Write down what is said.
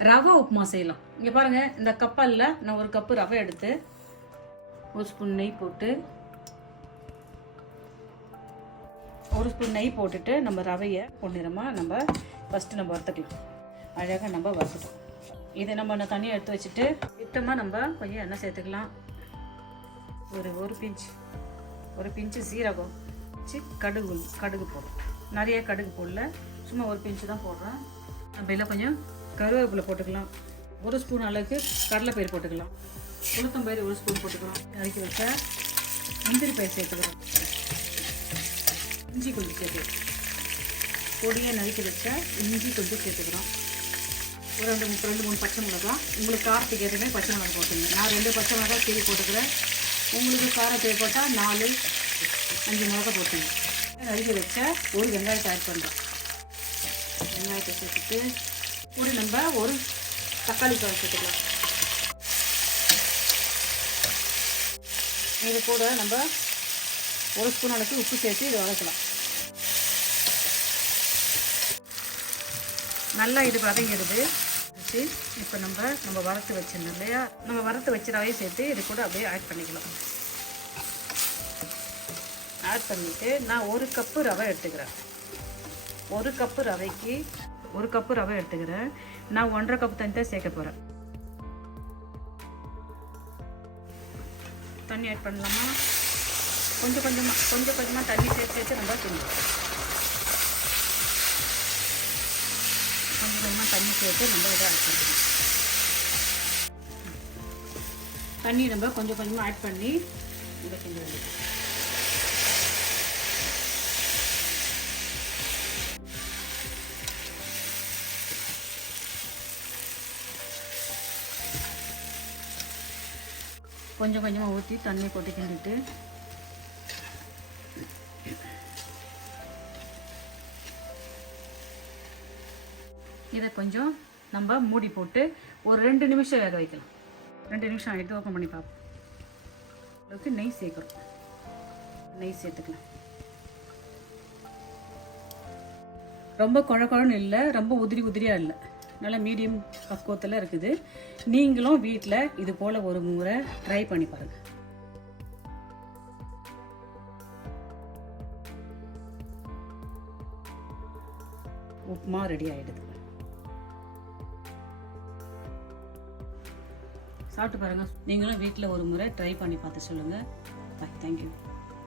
ரவை உப்புமா செய்யலாம். இங்கே பாருங்கள், இந்த கப்பலில் நான் ஒரு கப்பு ரவை எடுத்து ஒரு ஸ்பூன் நெய் போட்டு நம்ம ரவையை பொன்னிறமாக நம்ம ஃபஸ்ட்டு நம்ம வறுத்துக்கலாம். அழகாக நம்ம வறுத்துக்கலாம். இதை நம்ம தனியாக எடுத்து வச்சுட்டு திட்டமாக நம்ம கொஞ்சம் எண்ணெய் சேர்த்துக்கலாம். ஒரு பிஞ்சு சீரகம் வச்சு கடுகு போடுறோம். நிறைய கடுகு போடல, சும்மா ஒரு பிஞ்சு தான் போடுறேன். நம்ம இதில் கொஞ்சம் கருவேப்பிலை போட்டுக்கலாம். ஒரு ஸ்பூன் அளவுக்கு கடலைப்பயிறு போட்டுக்கலாம். உளுத்தம்பயிறு ஒரு ஸ்பூன் போட்டுக்கலாம். நறுக்கி வச்ச முந்திரி பயிர் சேர்த்துக்கிறோம். இஞ்சி கொஞ்சம் சேர்த்துக்கிறோம். பொடியாக நறுக்கி வச்ச இஞ்சி கொஞ்சம் சேர்த்துக்கிறோம். ஒரு ரெண்டு மூணு பச்சை மிளகா, உங்களுக்கு காரத்துக்கு ஏற்ற மாதிரி பச்சை மிளகா போட்டுங்க. நான் 2 பச்சை மிளகா கீழே போட்டுக்கிறேன். உங்களுக்கு காரம் தேவைப்பட்டால் 4-5 மிளகா போட்டுங்க. நறுக்கி வச்ச ஒரு வெங்காயத்தை ஆட் பண்ணுறோம். வெங்காயத்தை சேர்த்துட்டு கூட நம்ம ஒரு தக்காளி பழம் சேர்த்துக்கலாம். இது கூட நம்ம ஒரு ஸ்பூன் அளவுக்கு உப்பு சேர்த்து இது வதக்கலாம். நல்லா இது வதங்கிடுது. இப்போ நம்ம வறுத்து வச்சிருந்தோம் இல்லையா, நம்ம வறுத்து வச்ச ரவையை சேர்த்து இது கூட அப்படியே ஆட் பண்ணிக்கலாம். ஆட் பண்ணிவிட்டு நான் 1 கப்பு ரவை எடுத்துக்கிறேன். 1 கப்பு ரவைக்கு 1 கப்பு ரவை எடுத்துக்கிறேன். நான் 1.5 கப்பு தண்ணி தான் சேர்க்க போகிறேன். தண்ணி ஆட் பண்ணலாமா? கொஞ்சம் கொஞ்சமாக தண்ணி சேர்த்து நம்ம கிண்டலாம். கொஞ்சமாக தண்ணி சேர்த்து நம்ம இதை ஆட் பண்ணிக்கலாம். தண்ணி நம்ம கொஞ்சமாக ஆட் பண்ணி இதை கிண்டலாம். கொஞ்சமாக ஊற்றி தண்ணி போட்டு கிண்டிட்டு இதை கொஞ்சம் நம்ம மூடி போட்டு ஒரு 2 நிமிஷம் வேக வைக்கலாம். 2 நிமிஷம் ஆகிட்டு ஓப்பன் பண்ணி பார்ப்போம். அளவுக்கு நெய் சேர்க்குறோம். நெய் சேர்த்துக்கலாம். ரொம்ப குழன்னு இல்லை, ரொம்ப உதிரியாக இல்லை, நல்லா மீடியம் பக்குவத்தில் இருக்குது. நீங்களும் வீட்டில் இது போல் ஒரு முறை ட்ரை பண்ணி பாருங்கள். உப்புமா ரெடி ஆகிடுது. சாப்பிட்டு பாருங்கள். நீங்களும் வீட்டில் ஒரு முறை ட்ரை பண்ணி பார்த்து சொல்லுங்கள். பாய். தேங்க்யூ.